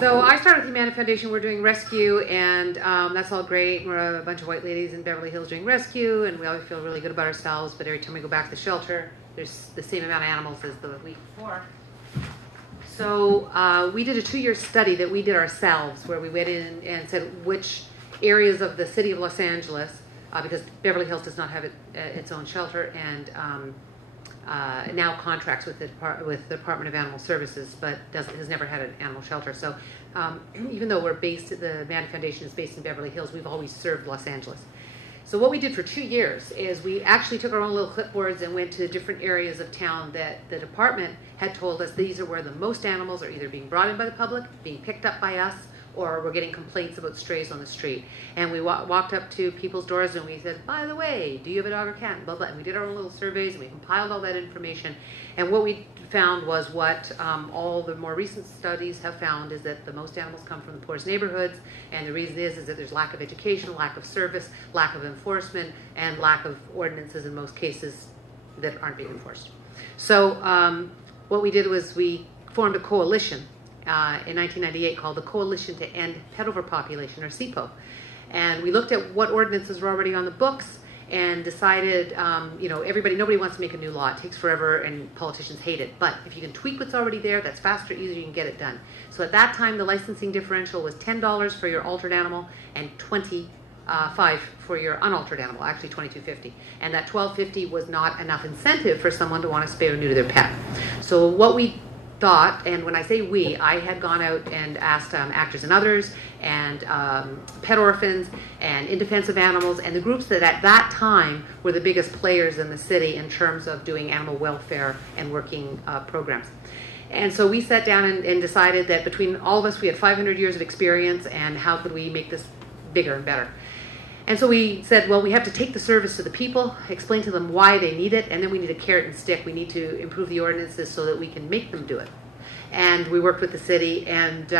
So I started with the Humana Foundation. We're doing rescue, and that's all great. We're a bunch of white ladies in Beverly Hills doing rescue, and we always feel really good about ourselves. But every time we go back to the shelter, there's the same amount of animals as the week before. So we did a 2-year study that we did ourselves, where we went in and said which areas of the city of Los Angeles, because Beverly Hills does not have its own shelter, and now contracts with the Department of Animal Services, but has never had an animal shelter. So even though the Humana Foundation is based in Beverly Hills, we've always served Los Angeles. So what we did for 2 years is we actually took our own little clipboards and went to different areas of town that the department had told us these are where the most animals are either being brought in by the public, being picked up by us, or we're getting complaints about strays on the street. And we walked up to people's doors and we said, by the way, do you have a dog or cat? Blah, blah. And we did our own little surveys and we compiled all that information. And what we found was what all the more recent studies have found is that the most animals come from the poorest neighborhoods. And the reason is that there's lack of education, lack of service, lack of enforcement, and lack of ordinances in most cases that aren't being enforced. So what we did was we formed a coalition in 1998 called the Coalition to End Pet Overpopulation, or CPO. And we looked at what ordinances were already on the books and decided, nobody wants to make a new law. It takes forever and politicians hate it. But if you can tweak what's already there, that's faster, easier, you can get it done. So at that time, the licensing differential was $10 for your altered animal and $25 for your unaltered animal, actually $22.50. And that $12.50 was not enough incentive for someone to want to spay or neuter their pet. So what we thought, and when I say we, I had gone out and asked Actors and Others and pet orphans and In Defense of Animals and the groups that at that time were the biggest players in the city in terms of doing animal welfare and working programs. And so we sat down and decided that between all of us we had 500 years of experience, and how could we make this bigger and better. And so we said, well, we have to take the service to the people, explain to them why they need it, and then we need a carrot and stick. We need to improve the ordinances so that we can make them do it. And we worked with the city, and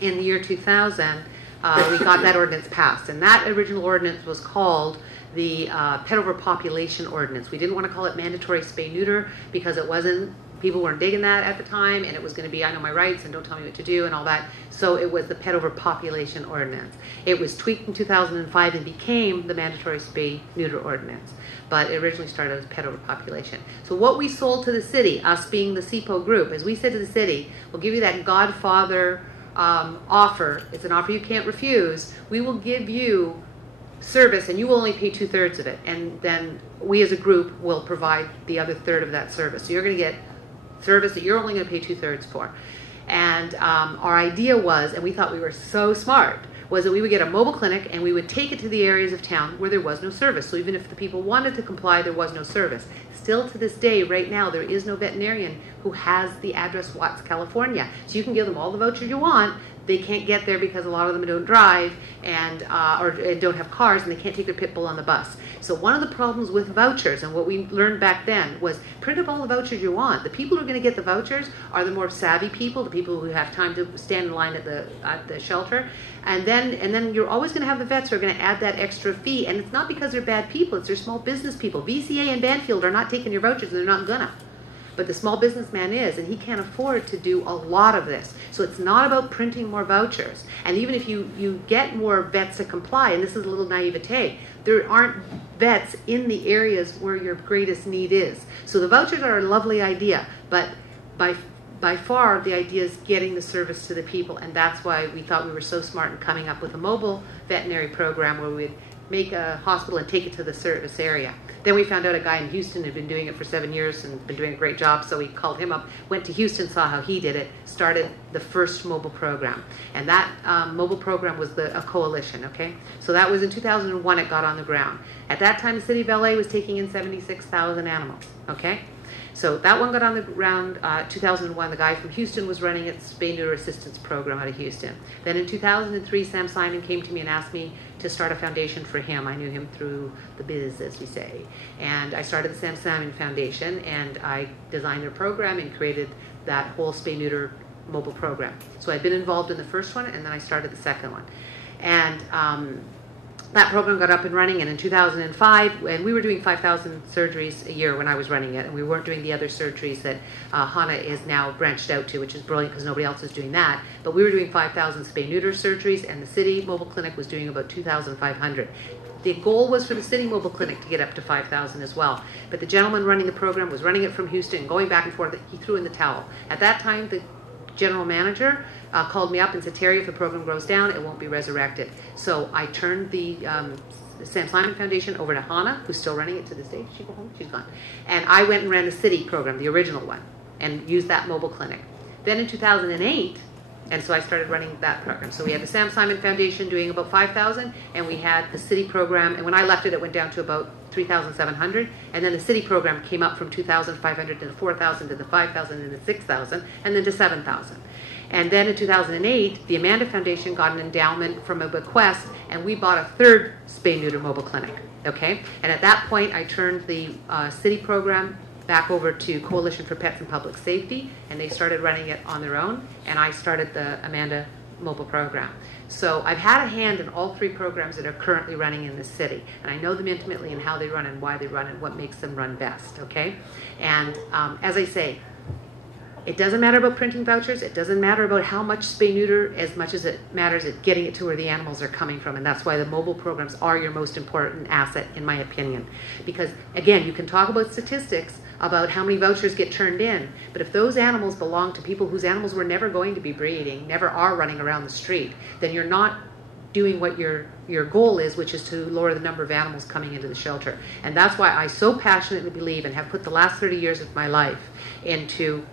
in the year 2000, we got that ordinance passed. And that original ordinance was called the Pet Overpopulation Ordinance. We didn't want to call it mandatory spay-neuter because it wasn't, people weren't digging that at the time, and it was going to be, I know my rights and don't tell me what to do and all that. So it was the Pet Overpopulation Ordinance. It was tweaked in 2005 and became the mandatory spay-neuter ordinance. But it originally started as pet overpopulation. So what we sold to the city, us being the CPO group, is we said to the city, we'll give you that Godfather offer. It's an offer you can't refuse. We will give you service and you will only pay 2/3 of it. And then we as a group will provide the other third of that service. So you're going to get service that you're only going to pay 2/3 for. And our idea was, and we thought we were so smart, was that we would get a mobile clinic and we would take it to the areas of town where there was no service. So even if the people wanted to comply, there was no service. Still to this day, right now, there is no veterinarian who has the address Watts, California. So you can give them all the vouchers you want. They can't get there because a lot of them don't drive and or don't have cars, and they can't take their pit bull on the bus. So one of the problems with vouchers, and what we learned back then, was print up all the vouchers you want. The people who are going to get the vouchers are the more savvy people, the people who have time to stand in line at the shelter. And then you're always going to have the vets who are going to add that extra fee. And it's not because they're bad people, it's they're small business people. VCA and Banfield are not taking your vouchers, and they're not gonna. But the small businessman is, and he can't afford to do a lot of this. So it's not about printing more vouchers. And even if you get more vets to comply, and this is a little naivete, there aren't vets in the areas where your greatest need is. So the vouchers are a lovely idea, but by far the idea is getting the service to the people, and that's why we thought we were so smart in coming up with a mobile veterinary program where we'd make a hospital and take it to the service area. Then we found out a guy in Houston had been doing it for 7 years and been doing a great job, so we called him up, went to Houston, saw how he did it, started the first mobile program. And that mobile program was a coalition, okay? So that was in 2001 it got on the ground. At that time, the city of LA was taking in 76,000 animals, okay? So that one got on the ground 2001. The guy from Houston was running its spay-neuter assistance program out of Houston. Then in 2003, Sam Simon came to me and asked me to start a foundation for him. I knew him through the biz, as we say. And I started the Sam Simon Foundation, and I designed their program and created that whole spay-neuter mobile program. So I'd been involved in the first one, and then I started the second one. And that program got up and running, and in 2005, and we were doing 5,000 surgeries a year when I was running it, and we weren't doing the other surgeries that HANA is now branched out to, which is brilliant because nobody else is doing that. But we were doing 5,000 spay-neuter surgeries, and the city mobile clinic was doing about 2,500. The goal was for the city mobile clinic to get up to 5,000 as well. But the gentleman running the program was running it from Houston and going back and forth. He threw in the towel. At that time, the general manager called me up and said, Terry, if the program goes down, it won't be resurrected. So I turned the Sam Simon Foundation over to Hannah, who's still running it to this day. Did she go home? She's gone. And I went and ran the city program, the original one, and used that mobile clinic. Then in 2008, and so I started running that program. So we had the Sam Simon Foundation doing about 5,000, and we had the city program. And when I left it, it went down to about 3,700. And then the city program came up from 2,500 to the 4,000 to the 5,000 and the 6,000, and then to 7,000. And then in 2008, the Amanda Foundation got an endowment from a bequest, and we bought a third spay-neuter mobile clinic. Okay? And at that point, I turned the city program back over to Coalition for Pets and Public Safety, and they started running it on their own, and I started the Amanda mobile program. So I've had a hand in all three programs that are currently running in the city, and I know them intimately and how they run and why they run and what makes them run best, okay? And as I say, it doesn't matter about printing vouchers. It doesn't matter about how much spay-neuter as much as it matters at getting it to where the animals are coming from. And that's why the mobile programs are your most important asset, in my opinion. Because, again, you can talk about statistics about how many vouchers get turned in. But if those animals belong to people whose animals were never going to be breeding, never are running around the street, then you're not doing what your goal is, which is to lower the number of animals coming into the shelter. And that's why I so passionately believe and have put the last 30 years of my life into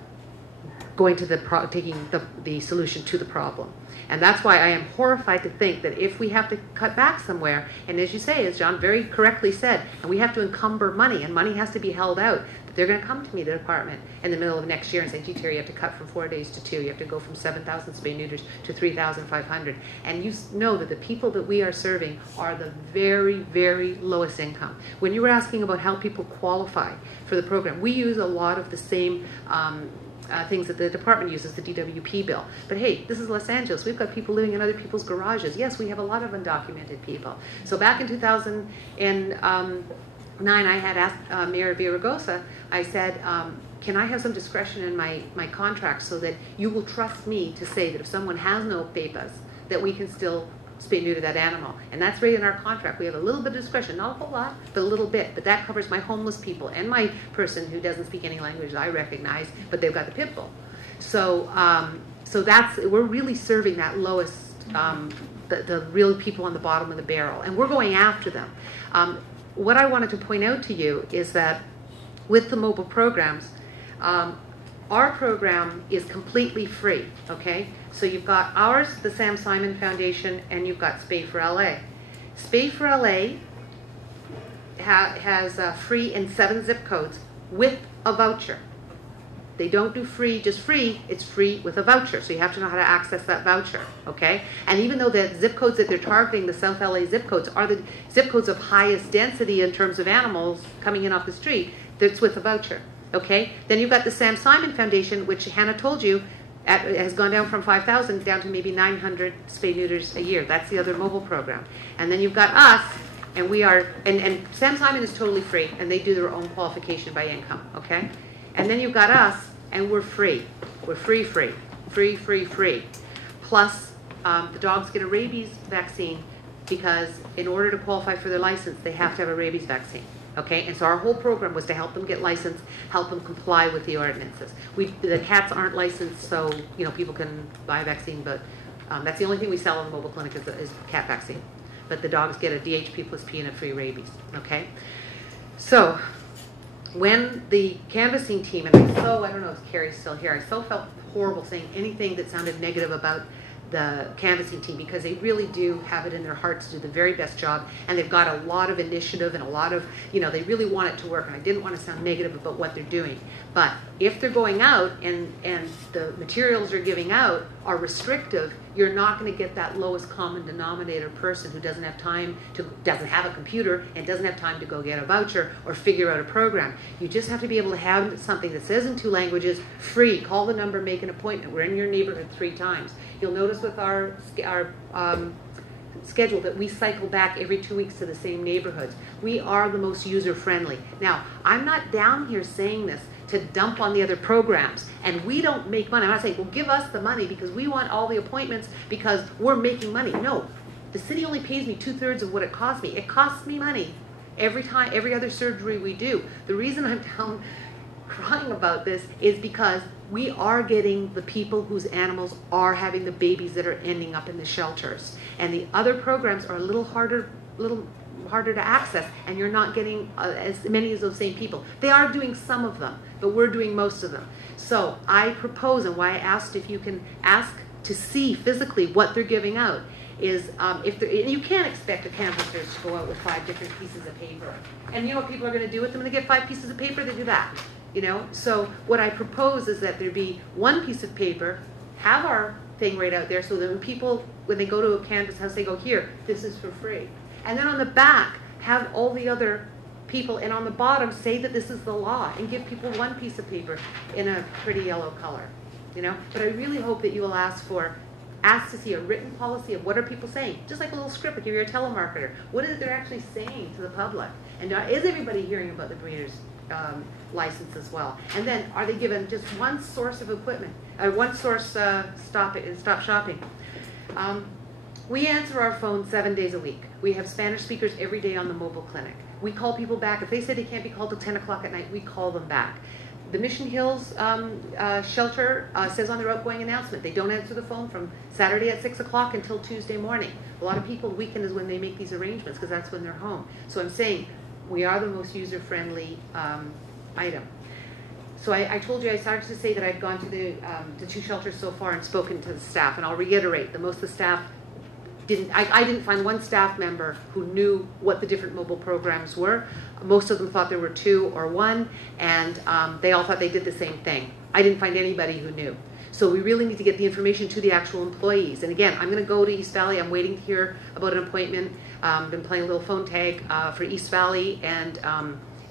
going to taking the solution to the problem. And that's why I am horrified to think that if we have to cut back somewhere, and as you say, as John very correctly said, and we have to encumber money, and money has to be held out, that they're going to come to me, the department, in the middle of next year and say, gee, Terry, you have to cut from 4 days to 2. You have to go from 7,000 spay-neuters to 3,500. And you know that the people that we are serving are the very, very lowest income. When you were asking about how people qualify for the program, we use a lot of the same things that the department uses, the DWP bill. But hey, this is Los Angeles. We've got people living in other people's garages. Yes, we have a lot of undocumented people. So back in 2009, I had asked Mayor Villaraigosa, I said, can I have some discretion in my contract so that you will trust me to say that if someone has no papers, that we can still spay neuter that animal. And that's right in our contract. We have a little bit of discretion, not a whole lot, but a little bit. But that covers my homeless people and my person who doesn't speak any language I recognize, but they've got the pit bull. So we're really serving that lowest, the real people on the bottom of the barrel, and we're going after them. What I wanted to point out to you is that with the mobile programs, our program is completely free, okay? So you've got ours, the Sam Simon Foundation, and you've got Spay for LA. Spay for LA has free in 7 zip codes with a voucher. They don't do free, just free, it's free with a voucher. So you have to know how to access that voucher, okay? And even though the zip codes that they're targeting, the South LA zip codes, are the zip codes of highest density in terms of animals coming in off the street, that's with a voucher. Okay, then you've got the Sam Simon Foundation, which Hannah told you has gone down from 5,000 down to maybe 900 spay neuters a year. That's the other mobile program. And then you've got us, and we are, and Sam Simon is totally free, and they do their own qualification by income. Okay, and then you've got us, and we're free. We're free. Plus, the dogs get a rabies vaccine because in order to qualify for their license, they have to have a rabies vaccine. Okay, and so our whole program was to help them get licensed, help them comply with the ordinances. The cats aren't licensed, so people can buy a vaccine, but that's the only thing we sell in the mobile clinic is cat vaccine. But the dogs get a DHP plus P and a free rabies. Okay, so when the canvassing team, and I don't know if Carrie's still here, I so felt horrible saying anything that sounded negative about the canvassing team, because they really do have it in their hearts to do the very best job, and they've got a lot of initiative and a lot of, they really want it to work, and I didn't want to sound negative about what they're doing. But if they're going out and the materials they're giving out are restrictive, you're not going to get that lowest common denominator person who doesn't have a computer and doesn't have time to go get a voucher or figure out a program. You just have to be able to have something that says in 2 languages, free, call the number, make an appointment. We're in your neighborhood 3 times. You'll notice with our schedule that we cycle back every 2 weeks to the same neighborhoods. We are the most user-friendly. Now, I'm not down here saying this to dump on the other programs, and we don't make money. I'm not saying, well, give us the money because we want all the appointments because we're making money. No, the city only pays me 2/3 of what it costs me. It costs me money every time, every other surgery we do. The reason I'm down crying about this is because we are getting the people whose animals are having the babies that are ending up in the shelters. And the other programs are a little harder to access, and you're not getting as many as those same people. They are doing some of them, but we're doing most of them. So I propose, and why I asked if you can ask to see physically what they're giving out, is you can't expect a canvasser to go out with 5 different pieces of paper. And you know what people are going to do with them when they get 5 pieces of paper? They do that. You know, so what I propose is that there be 1 piece of paper, have our thing right out there, so that when people, when they go to a canvas house, they go, here, this is for free. And then on the back, have all the other people, and on the bottom, say that this is the law, and give people 1 piece of paper in a pretty yellow color. You know, but I really hope that you will ask to see a written policy of what are people saying, just like a little script, if you're a telemarketer. What is it they're actually saying to the public? And is everybody hearing about the breeder's license as well? And then are they given just 1 source of equipment, 1 source stop shopping? We answer our phone 7 days a week. We have Spanish speakers every day on the mobile clinic. We call people back. If they say they can't be called till 10 o'clock at night, we call them back. The Mission Hills shelter says on their outgoing announcement, they don't answer the phone from Saturday at 6 o'clock until Tuesday morning. A lot of people, the weekend is when they make these arrangements because that's when they're home. So I'm saying we are the most user-friendly item. So I told you, I started to say that I've gone to the 2 shelters so far and spoken to the staff, and I'll reiterate that most of the staff I didn't find 1 staff member who knew what the different mobile programs were. Most of them thought there were 2 or 1, and they all thought they did the same thing. I didn't find anybody who knew. So we really need to get the information to the actual employees. And again, I'm going to go to East Valley. I'm waiting to hear about an appointment. Been playing a little phone tag for East Valley and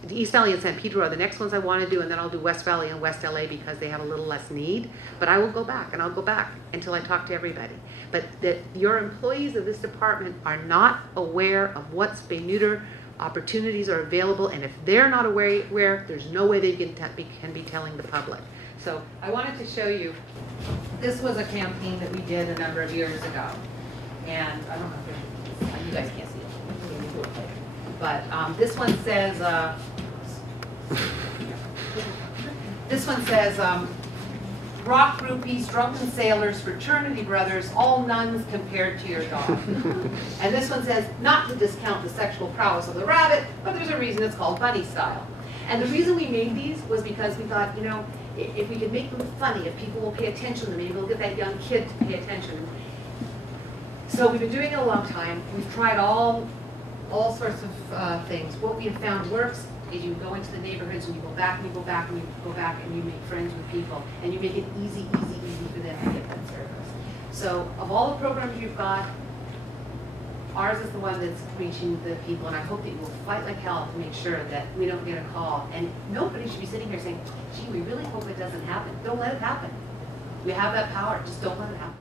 East Valley and San Pedro are the next ones I want to do, and then I'll do West Valley and West LA because they have a little less need. But I will go back, and I'll go back until I talk to everybody. But that your employees of this department are not aware of what spay-neuter opportunities are available, and if they're not aware, there's no way they can be telling the public. So I wanted to show you, this was a campaign that we did a number of years ago. And I don't know if you guys can't see it. But this one says, rock groupies, drunken sailors, fraternity brothers, all nuns compared to your dog. And this one says, not to discount the sexual prowess of the rabbit, but there's a reason it's called bunny style. And the reason we made these was because we thought, you know, if we could make them funny, if people will pay attention to them, maybe we'll get that young kid to pay attention. So we've been doing it a long time. We've tried all sorts of things. What we have found works is you go into the neighborhoods and you go back and you go back and you go back and you make friends with people and you make it easy for them to get that service. So of all the programs you've got, ours is the one that's reaching the people, and I hope that you will fight like hell to make sure that we don't get a call. And nobody should be sitting here saying, gee, we really hope it doesn't happen. Don't let it happen. We have that power. Just don't let it happen.